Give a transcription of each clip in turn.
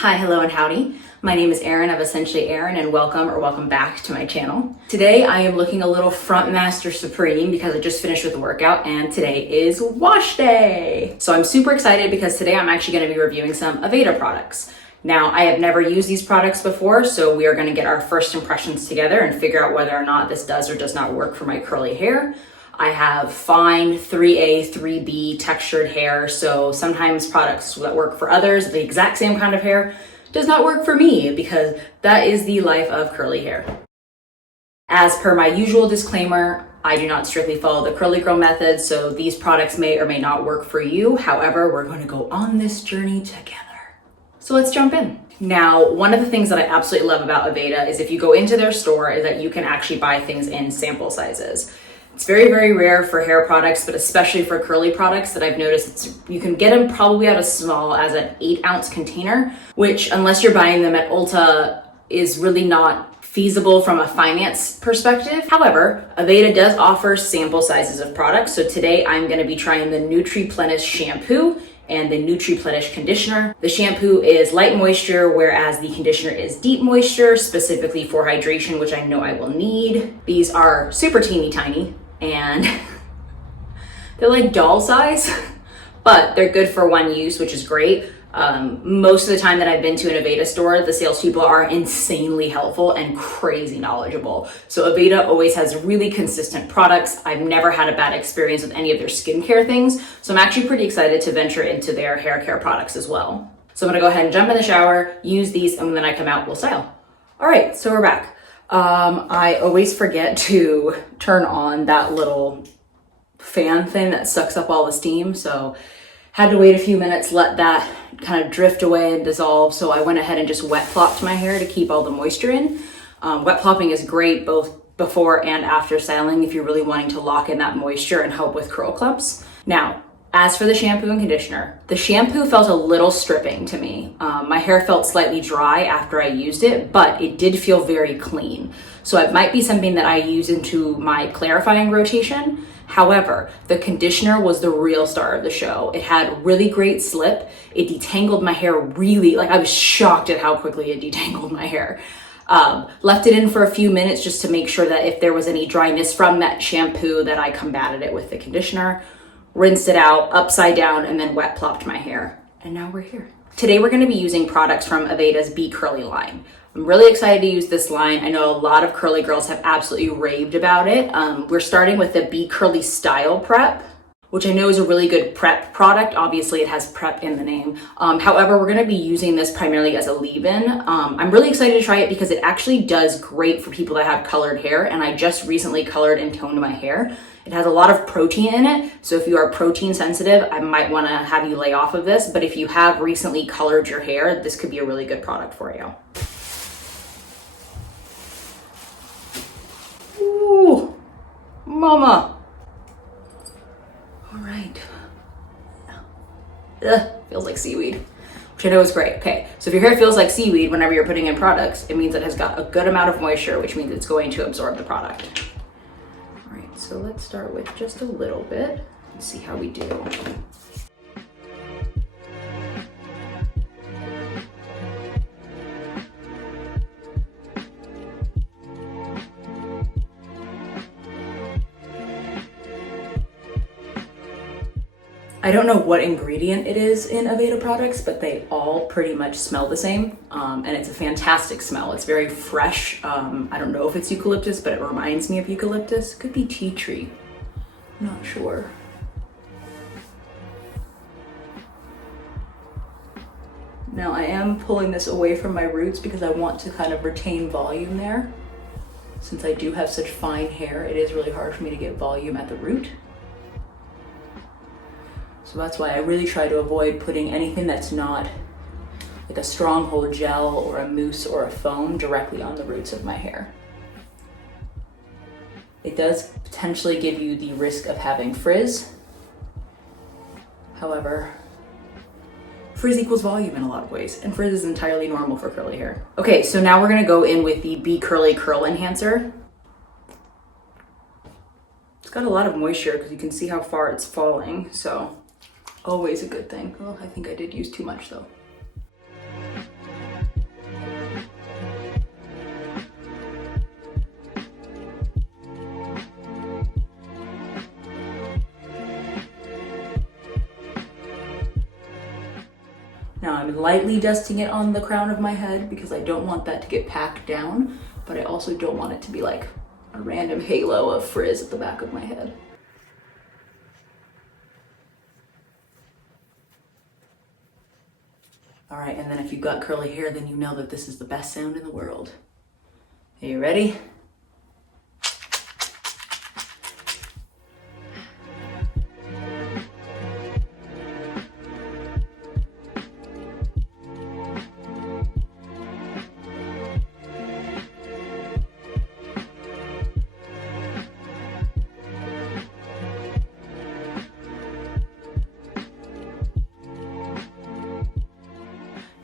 Hi, hello, and howdy. My name is Erin of Essentially Erin, and welcome back to my channel. Today I am looking a little front master supreme because I just finished with the workout and today is wash day. So I'm super excited because today I'm actually going to be reviewing some Aveda products. Now, I have never used these products before, so we are going to get our first impressions together and figure out whether or not this does or does not work for my curly hair. I have fine 3A, 3B textured hair, so sometimes products that work for others, the exact same kind of hair, does not work for me because that is the life of curly hair. As per my usual disclaimer, I do not strictly follow the curly girl method, so these products may or may not work for you. However, we're going to go on this journey together. So let's jump in. Now, one of the things that I absolutely love about Aveda is if you go into their store is that you can actually buy things in sample sizes. It's very, very rare for hair products, but especially for curly products that I've noticed you can get them probably out as small as an 8-ounce container, which unless you're buying them at Ulta is really not feasible from a finance perspective. However, Aveda does offer sample sizes of products. So today I'm going to be trying the Nutriplenish shampoo and the Nutriplenish conditioner. The shampoo is light moisture, whereas the conditioner is deep moisture, specifically for hydration, which I know I will need. These are super teeny tiny and they're like doll size, but they're good for one use, which is great. Most of the time that I've been to an Aveda store, the salespeople are insanely helpful and crazy knowledgeable. So Aveda always has really consistent products. I've never had a bad experience with any of their skincare things. So I'm actually pretty excited to venture into their hair care products as well. So I'm gonna go ahead and jump in the shower, use these, and when I come out, we'll style. All right, so we're back. I always forget to turn on that little fan thing that sucks up all the steam. So had to wait a few minutes, let that kind of drift away and dissolve. So I went ahead and just wet plopped my hair to keep all the moisture in. Wet plopping is great both before and after styling if you're really wanting to lock in that moisture and help with curl clumps. Now, as for the shampoo and conditioner, the shampoo felt a little stripping to me. My hair felt slightly dry after I used it, but it did feel very clean. So it might be something that I use into my clarifying rotation. However, the conditioner was the real star of the show. It had really great slip. It detangled my hair really, I was shocked at how quickly it detangled my hair. Left it in for a few minutes just to make sure that if there was any dryness from that shampoo that I combated it with the conditioner. Rinsed it out upside down and then wet plopped my hair. And now we're here. Today we're going to be using products from Aveda's Be Curly line. I'm really excited to use this line. I know a lot of curly girls have absolutely raved about it. We're starting with the Be Curly Style Prep, which I know is a really good prep product. Obviously it has prep in the name. However, we're gonna be using this primarily as a leave-in. I'm really excited to try it because it actually does great for people that have colored hair, and I just recently colored and toned my hair. It has a lot of protein in it, so if you are protein sensitive, I might wanna have you lay off of this, but if you have recently colored your hair, this could be a really good product for you. Ooh, mama. All right. Ugh, feels like seaweed, which I know is great. Okay, so if your hair feels like seaweed whenever you're putting in products, it means it has got a good amount of moisture, which means it's going to absorb the product. All right, so let's start with just a little bit and see how we do. I don't know what ingredient it is in Aveda products, but they all pretty much smell the same, and it's a fantastic smell. It's very fresh. I don't know if it's eucalyptus, but it reminds me of eucalyptus. Could be tea tree, I'm not sure. Now I am pulling this away from my roots because I want to kind of retain volume there. Since I do have such fine hair, it is really hard for me to get volume at the root. So that's why I really try to avoid putting anything that's not like a stronghold gel or a mousse or a foam directly on the roots of my hair. It does potentially give you the risk of having frizz. However, frizz equals volume in a lot of ways, and frizz is entirely normal for curly hair. Okay, so now we're gonna go in with the Be Curly Curl Enhancer. It's got a lot of moisture because you can see how far it's falling, so always a good thing. Oh, I think I did use too much though. Now I'm lightly dusting it on the crown of my head because I don't want that to get packed down, but I also don't want it to be like a random halo of frizz at the back of my head. All right, and then if you've got curly hair, then you know that this is the best sound in the world. Are you ready?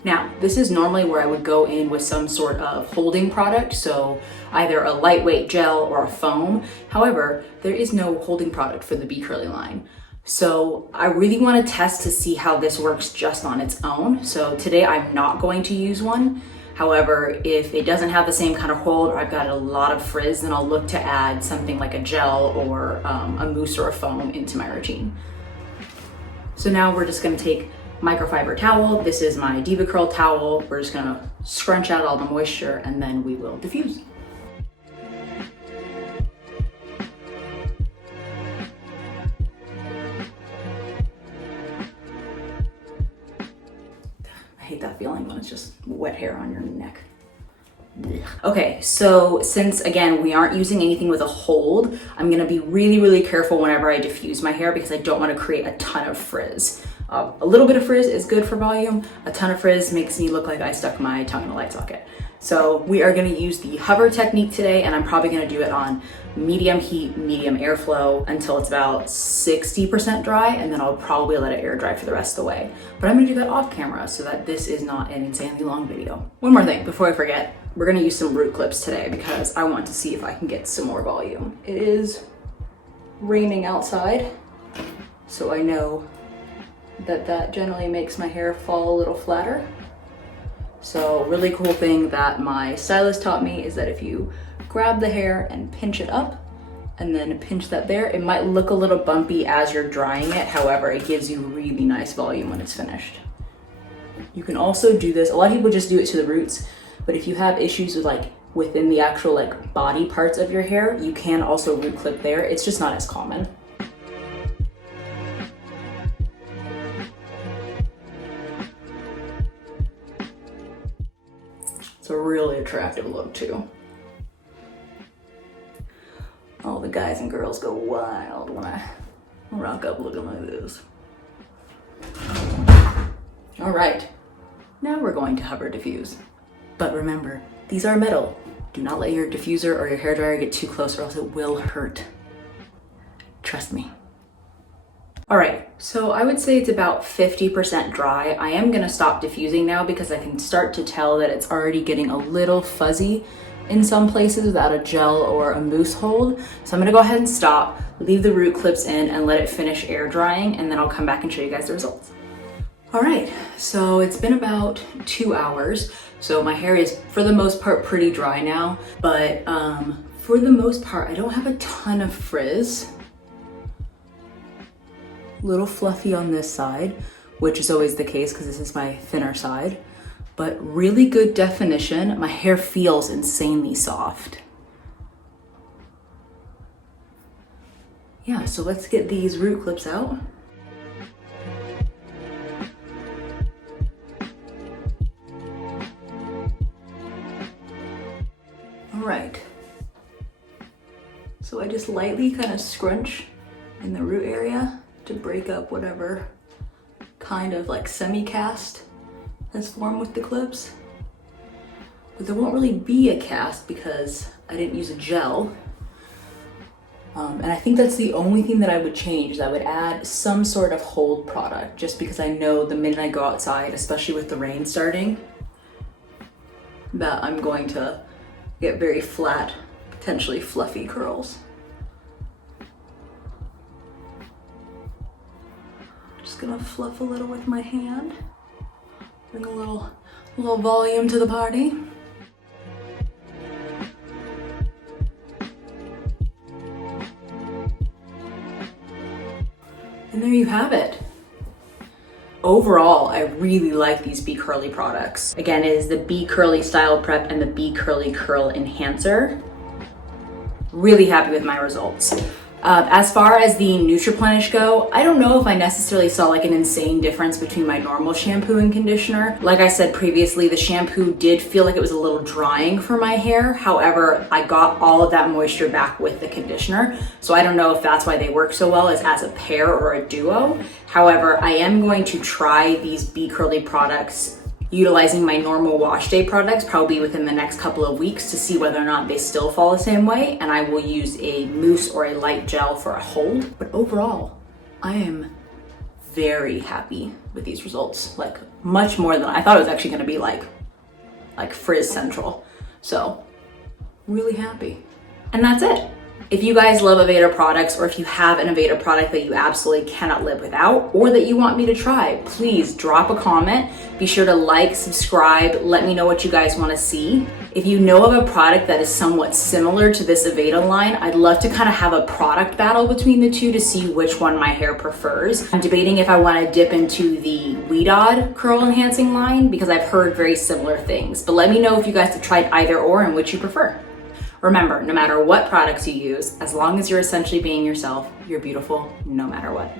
Now, this is normally where I would go in with some sort of holding product, so either a lightweight gel or a foam. However, there is no holding product for the B Curly line. So I really want to test to see how this works just on its own. So today I'm not going to use one. However, if it doesn't have the same kind of hold or I've got a lot of frizz, then I'll look to add something like a gel or a mousse or a foam into my routine. So now we're just going to take microfiber towel. This is my Diva Curl towel. We're just gonna scrunch out all the moisture and then we will diffuse. I hate that feeling when it's just wet hair on your neck. Okay, so since again, we aren't using anything with a hold, I'm gonna be really, really careful whenever I diffuse my hair because I don't wanna create a ton of frizz. A little bit of frizz is good for volume. A ton of frizz makes me look like I stuck my tongue in a light socket. So we are gonna use the hover technique today, and I'm probably gonna do it on medium heat, medium airflow until it's about 60% dry, and then I'll probably let it air dry for the rest of the way. But I'm gonna do that off camera so that this is not an insanely long video. One more thing before I forget, we're gonna use some root clips today because I want to see if I can get some more volume. It is raining outside, so I know that generally makes my hair fall a little flatter. So really cool thing that my stylist taught me is that if you grab the hair and pinch it up and then pinch that there, it might look a little bumpy as you're drying it. However, it gives you really nice volume when it's finished. You can also do this, a lot of people just do it to the roots, but if you have issues with like within the actual like body parts of your hair, you can also root clip there. It's just not as common. It's a really attractive look too. All the guys and girls go wild when I rock up looking like this. All right, now we're going to hover diffuse. But remember, these are metal. Do not let your diffuser or your hairdryer get too close or else it will hurt. Trust me. All right, so I would say it's about 50% dry. I am gonna stop diffusing now because I can start to tell that it's already getting a little fuzzy in some places without a gel or a mousse hold. So I'm gonna go ahead and stop, leave the root clips in and let it finish air drying, and then I'll come back and show you guys the results. All right, so it's been about 2 hours. So my hair is for the most part pretty dry now, but for the most part, I don't have a ton of frizz. Little fluffy on this side, which is always the case because this is my thinner side, but really good definition. My hair feels insanely soft. Yeah, so let's get these root clips out. All right, so I just lightly kind of scrunch in the root area to break up whatever kind of like semi-cast has formed with the clips. But there won't really be a cast because I didn't use a gel. And I think that's the only thing that I would change, is I would add some sort of hold product, just because I know the minute I go outside, especially with the rain starting, that I'm going to get very flat, potentially fluffy curls. Just gonna fluff a little with my hand, bring a little volume to the party. And there you have it. overall, I really like these Be Curly products. Again, it is the Be Curly Style Prep and the Be Curly Curl Enhancer. Really happy with my results. As far as the Nutriplenish go, I don't know if I necessarily saw like an insane difference between my normal shampoo and conditioner. Like I said previously, the shampoo did feel like it was a little drying for my hair. However, I got all of that moisture back with the conditioner. So I don't know if that's why they work so well as a pair or a duo. However, I am going to try these Be Curly products utilizing my normal wash day products probably within the next couple of weeks to see whether or not they still fall the same way, and I will use a mousse or a light gel for a hold. But overall, I am very happy with these results, like much more than I thought it was actually going to be like frizz central. So really happy. And that's it. If you guys love Aveda products, or if you have an Aveda product that you absolutely cannot live without, or that you want me to try, please drop a comment. Be sure to like, subscribe, let me know what you guys want to see. If you know of a product that is somewhat similar to this Aveda line, I'd love to kind of have a product battle between the two to see which one my hair prefers. I'm debating if I want to dip into the AVEDA'S curl enhancing line because I've heard very similar things. But let me know if you guys have tried either or and which you prefer. Remember, no matter what products you use, as long as you're essentially being yourself, you're beautiful no matter what.